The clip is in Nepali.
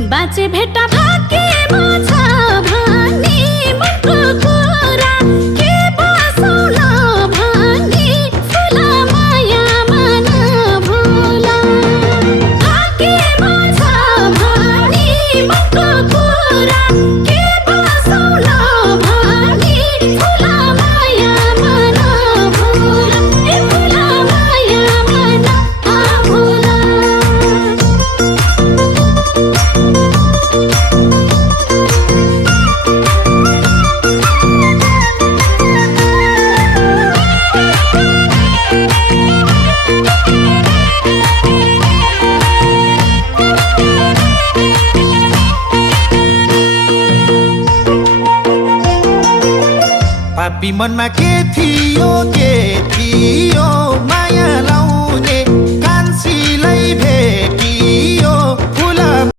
बाँचे भेट्टा भाग्यमा छ भने मनको कुरा के बसौँला भने फुल मायामा नभुला भाग्यमा छ भने मनको कुरा के बसौँला भने फुल मायामा नभुला ए फुल मायामा नभुला पापी मनमा के थियो